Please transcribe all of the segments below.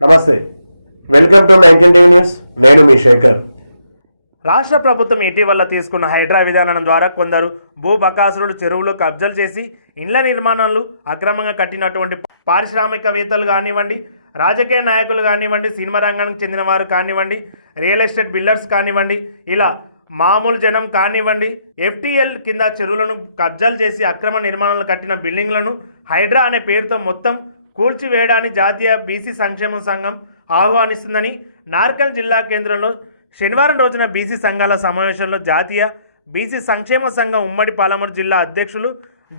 నమస్తే. Welcome to news నేను మీ శేఖర్. రాష్ట్ర ప్రభుత్వం ఇటీవల తీసుకున్న హైడ్రా విధానం ద్వారా కొందరు భూ బకాసురులు చెరువులు కబ్జాలు చేసి ఇండ్ల నిర్మాణాలు అక్రమంగా కట్టినటువంటి పారిశ్రామికవేత్తలు కానివ్వండి రాజకీయ నాయకులు కానివ్వండి సినిమా రంగానికి చెందిన వారు కానివ్వండి రియల్ ఎస్టేట్ బిల్డర్స్ కానివ్వండి ఇలా మామూలు జనం కానివ్వండి ఎఫ్టీఎల్ కింద చెరువులను కబ్జాలు చేసి అక్రమ నిర్మాణాలు కట్టిన బిల్డింగ్లను హైడ్రా అనే పేరుతో మొత్తం కూల్చివేయడాన్ని జాతీయ బీసీ సంక్షేమ సంఘం ఆహ్వానిస్తుందని నార్కల్ జిల్లా కేంద్రంలో శనివారం రోజున బీసీ సంఘాల సమావేశంలో జాతీయ బీసీ సంక్షేమ సంఘం ఉమ్మడి పాలమూరు జిల్లా అధ్యక్షులు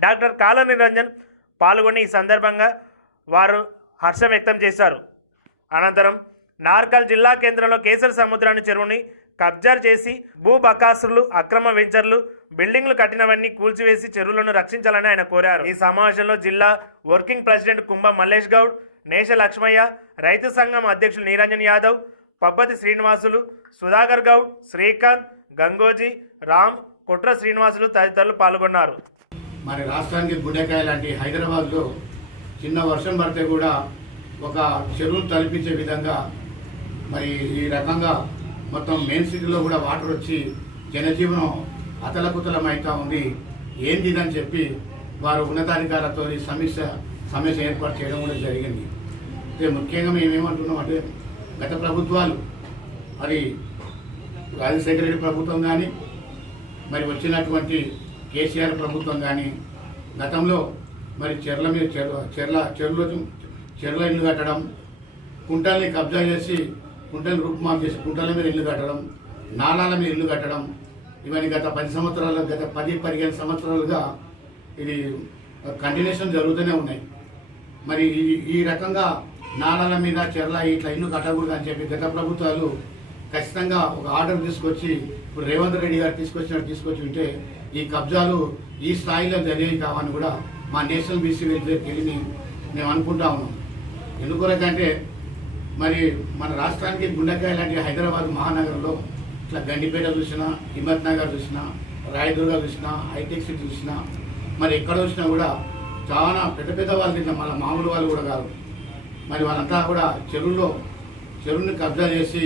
డాక్టర్ కాల నిరంజన్ పాల్గొని ఈ సందర్భంగా వారు హర్షం వ్యక్తం చేశారు. అనంతరం నార్కల్ జిల్లా కేంద్రంలో కేసరి సముద్రాన్ని చెరువుని కబ్జా చేసి భూ బకాసులు అక్రమ వెంచర్లు బిల్డింగ్లు కట్టినవన్నీ కూల్చివేసి చెరువులను రక్షించాలని ఆయన కోరారు. ఈ సమావేశంలో జిల్లా వర్కింగ్ ప్రెసిడెంట్ కుంభ మల్లేష్ గౌడ్ నేష లక్ష్మయ్య రైతు సంఘం అధ్యక్షులు నీరంజన్ యాదవ్ పబ్బతి శ్రీనివాసులు సుధాకర్ గౌడ్ శ్రీకాంత్ గంగోజీ రామ్ కుట్ర శ్రీనివాసులు తదితరులు పాల్గొన్నారు. మరి రాష్ట్రానికి గుండెకాయ లాంటి హైదరాబాద్లో చిన్న వర్షం పడితే కూడా ఒక చెరువును తలపించే విధంగా మరి ఈ రకంగా మొత్తం మెయిన్ సిటీలో కూడా వాటర్ వచ్చి జనజీవనం అతలకుతలమైతా ఉంది ఏంది అని చెప్పి వారు ఉన్నతాధికారులతో సమీక్ష సమస్య ఏర్పాటు చేయడం కూడా జరిగింది. అయితే ముఖ్యంగా మేము ఏమంటున్నాం అంటే గత ప్రభుత్వాలు మరి రాజశేఖర రెడ్డి ప్రభుత్వం కానీ మరి వచ్చినటువంటి కేసీఆర్ ప్రభుత్వం కానీ గతంలో మరి చెర్ల మీద చెర్ల చెర్ల చెరువులో చెర్ల ఇల్లు కట్టడం కుంటల్ని కబ్జా చేసి కుంటల్ని రూపుమాపు చేసి కుంటల మీద ఇల్లు కట్టడం నాళాల మీద ఇల్లు కట్టడం ఇవన్నీ గత పది సంవత్సరాలు గత పది పదిహేను సంవత్సరాలుగా ఇది కంటిన్యూషన్ జరుగుతూనే ఉన్నాయి. మరి ఈ- ఈ రకంగా నాణాల మీద చెర్ల ఇట్లా ఇల్లు కట్టకూడదు అని చెప్పి గత ప్రభుత్వాలు ఖచ్చితంగా ఒక ఆర్డర్ తీసుకొచ్చి ఇప్పుడు రేవంత్ రెడ్డి గారు తీసుకొచ్చినట్టు తీసుకొచ్చి ఉంటే ఈ కబ్జాలు ఈ స్థాయిలో జరిగేవి కావని కూడా మా నేషనల్ బీసీ వెళ్ళి మేము అనుకుంటా ఉన్నాం. ఎందుకొరకంటే మరి మన రాష్ట్రానికి గుండెకాయ లాంటి హైదరాబాద్ మహానగరంలో ఇట్లా గండిపేట చూసినా హిమ్మత్ నగర్ చూసినా రాయదుర్గ చూసినా హైటెక్ సిటీ చూసినా మరి ఎక్కడ చూసినా కూడా చాలా పెద్ద పెద్ద వాళ్ళు తిన్న మళ్ళీ మామూలు వాళ్ళు కూడా కాదు. మరి వాళ్ళంతా కూడా చెరువులో చెరువుని కబ్జా చేసి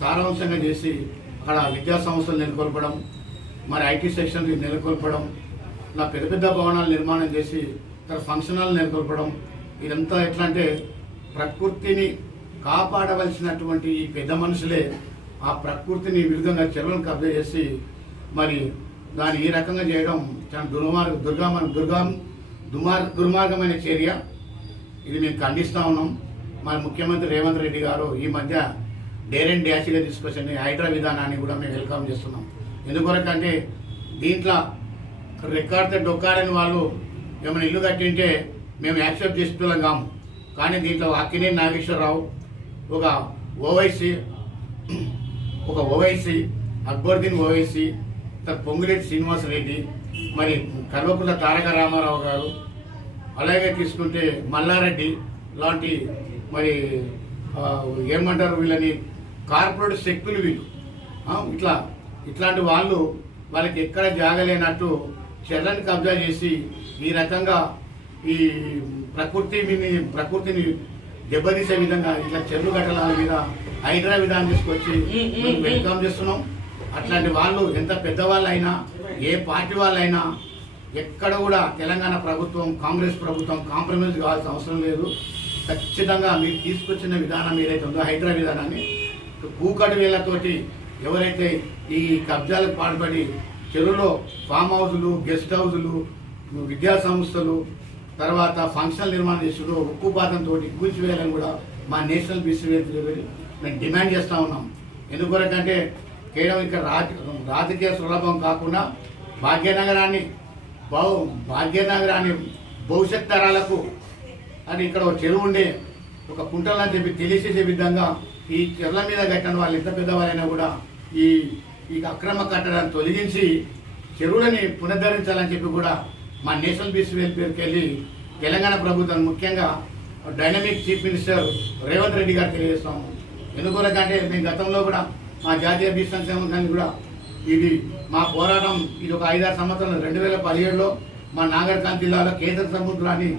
సారాంశంగా చేసి అక్కడ విద్యా సంస్థలు నెలకొల్పడం మరి ఐటీ సెక్షన్ నెలకొల్పడం ఇలా పెద్ద పెద్ద భవనాలు నిర్మాణం చేసి ఇక్కడ ఫంక్షన్ హాల్ నెలకొల్పడం ఇదంతా ఎట్లా అంటే ప్రకృతిని కాపాడవలసినటువంటి ఈ పెద్ద మనుషులే ఆ ప్రకృతిని విరుద్ధంగా చెరువులను కబ్జా చేసి మరి దాన్ని ఈ రకంగా చేయడం చాలా దుర్మార్గ దుర్గామ దుర్గా దుమార్ దుర్మార్గమైన చర్య. ఇది మేము ఖండిస్తూ ఉన్నాం. మరి ముఖ్యమంత్రి రేవంత్ రెడ్డి గారు ఈ మధ్య డేర్ అండ్ డ్యాష్గా తీసుకొచ్చిన హైడ్రా విధానాన్ని కూడా మేము వెల్కమ్ చేస్తున్నాం. ఎందుకొరకంటే దీంట్లో రికార్డ్తో డొక్కాడని వాళ్ళు ఏమైనా ఇల్లు కట్టింటే మేము యాక్సెప్ట్ చేస్తున్నాం కాము కానీ దీంట్లో అక్కినే నాగేశ్వరరావు ఒక ఓవైసీ ఒక ఓవైసీ అక్బరుద్దీన్ ఓవైసీ తర్వాత పొంగులేటి శ్రీనివాసరెడ్డి మరి కల్వకుంట్ల తారక రామారావు గారు అలాగే తీసుకుంటే మల్లారెడ్డి లాంటి మరి ఏమంటారు వీళ్ళని కార్పొరేట్ శక్తులు వీళ్ళు. ఇట్లా ఇట్లాంటి వాళ్ళు వాళ్ళకి ఎక్కడ జాగలేనట్టు చెర్లని కబ్జా చేసి ఈ రకంగా ఈ ప్రకృతిని ప్రకృతిని దెబ్బతీసే విధంగా ఇట్లా చెరువు కట్టల మీద హైడ్రా విధానం తీసుకొచ్చి వెల్కమ్ చేస్తున్నాం. అట్లాంటి వాళ్ళు ఎంత పెద్దవాళ్ళైనా ఏ పార్టీ వాళ్ళైనా ఎక్కడ కూడా తెలంగాణ ప్రభుత్వం కాంగ్రెస్ ప్రభుత్వం కాంప్రమైజ్ కావాల్సిన అవసరం లేదు. ఖచ్చితంగా మీరు తీసుకొచ్చిన విధానం ఏదైతే ఉందో హైడ్రా విధానాన్ని కూకటి వేళ్ళతోటి ఎవరైతే ఈ కబ్జాలకు పాల్పడి చెరువులో ఫామ్ హౌజులు గెస్ట్ హౌజులు విద్యా సంస్థలు తర్వాత ఫంక్షన్ నిర్మాణం చేసుడు ఉక్కుపాతం తోటి కూల్చివేయాలని కూడా మా నేషనల్ బీసీ మేము డిమాండ్ చేస్తూ ఉన్నాం. ఎందుకొరకంటే కేవలం ఇక్కడ రాజకీయ సులభం కాకుండా భాగ్యనగరాన్ని బహు భాగ్యనగరాన్ని భవిష్యత్ తరాలకు అని ఇక్కడ ఒక చెరువు ఉండే ఒక కుంటలని చెప్పి తెలిసేసే విధంగా ఈ చెర్ల మీద కట్టిన వాళ్ళు ఎంత పెద్దవారైనా కూడా ఈ ఈ అక్రమ కట్టడాన్ని తొలగించి చెరువులని పునరుద్ధరించాలని చెప్పి కూడా మా నేషనల్ బీసీ వెల్ఫేర్కి వెళ్ళి తెలంగాణ ప్రభుత్వం ముఖ్యంగా dynamic chief minister Revanth Reddy గారు తెలియజేస్తాము ఎందుకొరకంటే మేము గతంలో కూడా మా జాతీయ బీసీ సంక్షేమ సంఘం కూడా ఇది మా పోరాటం ఇది ఒక ఐదారు సంవత్సరాలు రెండు వేల పదిహేడులో మా నాగర్కాంత్ జిల్లాలో కేంద్ర సముద్రాన్ని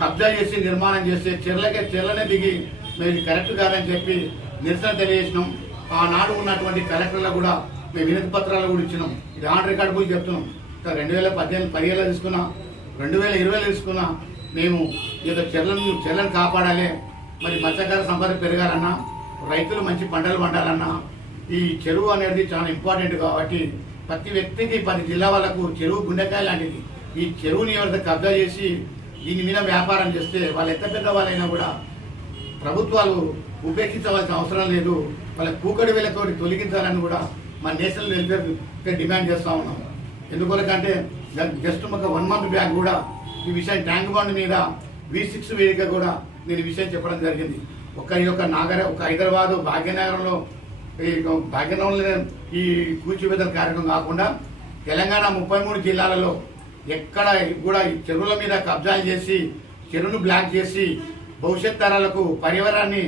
కబ్జా చేసి నిర్మాణం చేస్తే చెర్లకే చెర్లనే దిగి మేము కరెక్ట్ కాదని చెప్పి నిరసన తెలియజేసినాం. ఆనాడు ఉన్నటువంటి కలెక్టర్లకు కూడా మేము వినతి పత్రాలు కూడా ఇచ్చినాం. ఇది ఆన్ రికార్డు కూడా చెప్తున్నాం. రెండు వేల పద్దెనిమిది పదిహేలో తీసుకున్నాం రెండు వేల ఇరవైలో తీసుకున్నాం మేము ఈ యొక్క చెర్లను చెర్లను కాపాడాలి. మరి మత్స్యకార సంపద పెరగాలన్నా రైతులు మంచి పంటలు పండాలన్నా ఈ చెరువు అనేది చాలా ఇంపార్టెంట్ కాబట్టి ప్రతి వ్యక్తికి పది జిల్లా వాళ్ళకు చెరువు గుండెకాయ లాంటిది. ఈ చెరువుని ఎవరైతే కబ్జా చేసి దీని మీద వ్యాపారం చేస్తే వాళ్ళు ఎంత పెద్ద వాళ్ళైనా కూడా ప్రభుత్వాలు ఉపేక్షించవలసిన అవసరం లేదు. వాళ్ళ కూకడి వేలతోటి తొలగించాలని కూడా మన నేషనల్ వెల్ఫేర్ డిమాండ్ చేస్తూ ఉన్నాం. ఎందుకొరకంటే జస్ట్ ఒక వన్ మంత్ బ్యాక్ కూడా ఈ విషయం ట్యాంక్ బండ్ మీద వి సిక్స్ వేదిక కూడా నేను ఈ విషయం చెప్పడం జరిగింది. ఒక ఈ యొక్క నాగర ఒక హైదరాబాదు భాగ్యనగరంలో ఈ భాగ్యనగరంలో ఈ కూర్చివేతల కార్యక్రమం కాకుండా తెలంగాణ ముప్పై మూడు జిల్లాలలో ఎక్కడ కూడా ఈ చెరువుల మీద కబ్జాలు చేసి చెరువును బ్లాక్ చేసి భవిష్యత్ తరాలకు పర్యావరణాన్ని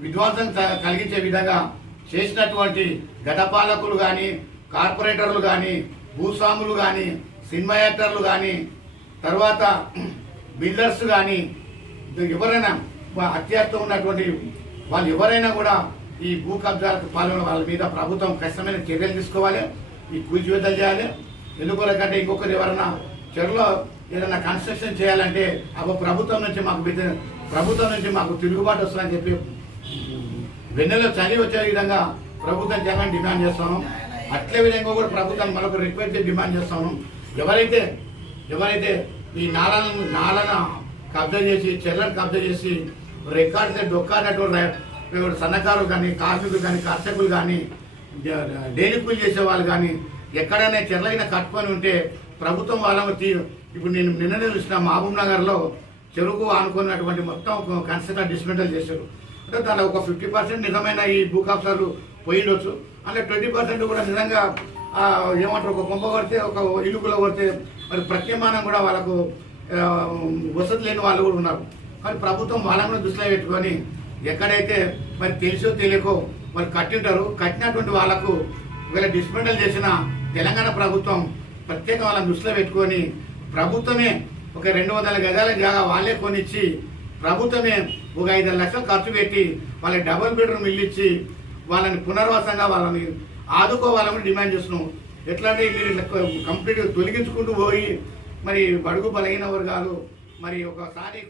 విధ్వంసం క- కలిగించే విధంగా చేసినటువంటి గత పాలకులు కానీ కార్పొరేటర్లు కానీ భూస్వాములు కానీ సినిమా యాక్టర్లు కానీ తర్వాత బిల్డర్స్ కానీ ఎవరైనా వా- ఉన్నటువంటి వాళ్ళు ఎవరైనా కూడా ఈ భూ కబ్జాలకు పాల్గొన్న వాళ్ళ మీద ప్రభుత్వం కష్టమైన చర్యలు తీసుకోవాలి ఈ కూల్చివేతలు చేయాలి. ఎందుకంటే ఇంకొకరు ఎవరైనా చెరువులో ఏదైనా కన్స్ట్రక్షన్ చేయాలంటే అప్పుడు ప్రభుత్వం నుంచి మాకు ప్రభుత్వం నుంచి మాకు తిరుగుబాటు వస్తుందని చెప్పి వెన్నెలో చలి వచ్చే విధంగా ప్రభుత్వం జగన్ డిమాండ్ చేస్తాము అట్లే విధంగా కూడా ప్రభుత్వం మరొక రిక్వెస్ట్ చేసి డిమాండ్ ఉన్నాం. ఎవరైతే ఎవరైతే ఈ నాలను నాలన కబ్జా చేసి చెర్లను కబ్జా చేసి రికార్డు డొక్కాడినటువంటి సన్నకారు సన్నకారులు కానీ కార్మికులు కానీ కర్షకులు కానీ డైలీ చేసేవాళ్ళు చేసే వాళ్ళు కానీ ఎక్కడైనా చెర్లైన కట్టుకొని ఉంటే ప్రభుత్వం వాళ్ళ ఇప్పుడు నేను నిన్ననే చూసిన మహబూబ్ నగర్లో చెరుకు ఆనుకున్నటువంటి మొత్తం కన్స్ట్రక్షన్ డిస్మెంటల్ చేశారు. అంటే దానిలో ఒక ఫిఫ్టీ పర్సెంట్ నిజమైన ఈ భూ కబ్జాలు పోయిండొచ్చు. అంటే ట్వంటీ పర్సెంట్ కూడా నిజంగా ఏమంటారు ఒక కొంప కొడితే ఒక ఇల్లుకులో కొడితే మరి ప్రత్యమానం కూడా వాళ్ళకు వసతి లేని వాళ్ళు కూడా ఉన్నారు. కానీ ప్రభుత్వం వాళ్ళని కూడా దృష్టిలో పెట్టుకొని ఎక్కడైతే మరి తెలుసో తెలియకో మరి కట్టింటారు. కట్టినటువంటి వాళ్ళకు ఒకవేళ డిస్మెంటల్ చేసిన తెలంగాణ ప్రభుత్వం ప్రత్యేక వాళ్ళని దృష్టిలో పెట్టుకొని ప్రభుత్వమే ఒక రెండు వందల గజాల జాగా వాళ్ళే కొనిచ్చి ప్రభుత్వమే ఒక ఐదు లక్షలు ఖర్చు పెట్టి వాళ్ళకి డబుల్ బెడ్రూమ్ ఇల్లు ఇచ్చి వాళ్ళని పునర్వాసంగా వాళ్ళని ఆదుకోవాలని డిమాండ్ చేస్తున్నాం ఎట్లా అంటే మీరు ఇట్లా కంప్లీట్ తొలగించుకుంటూ పోయి మరి బడుగు బలహీన వర్గాలు మరి ఒకసారి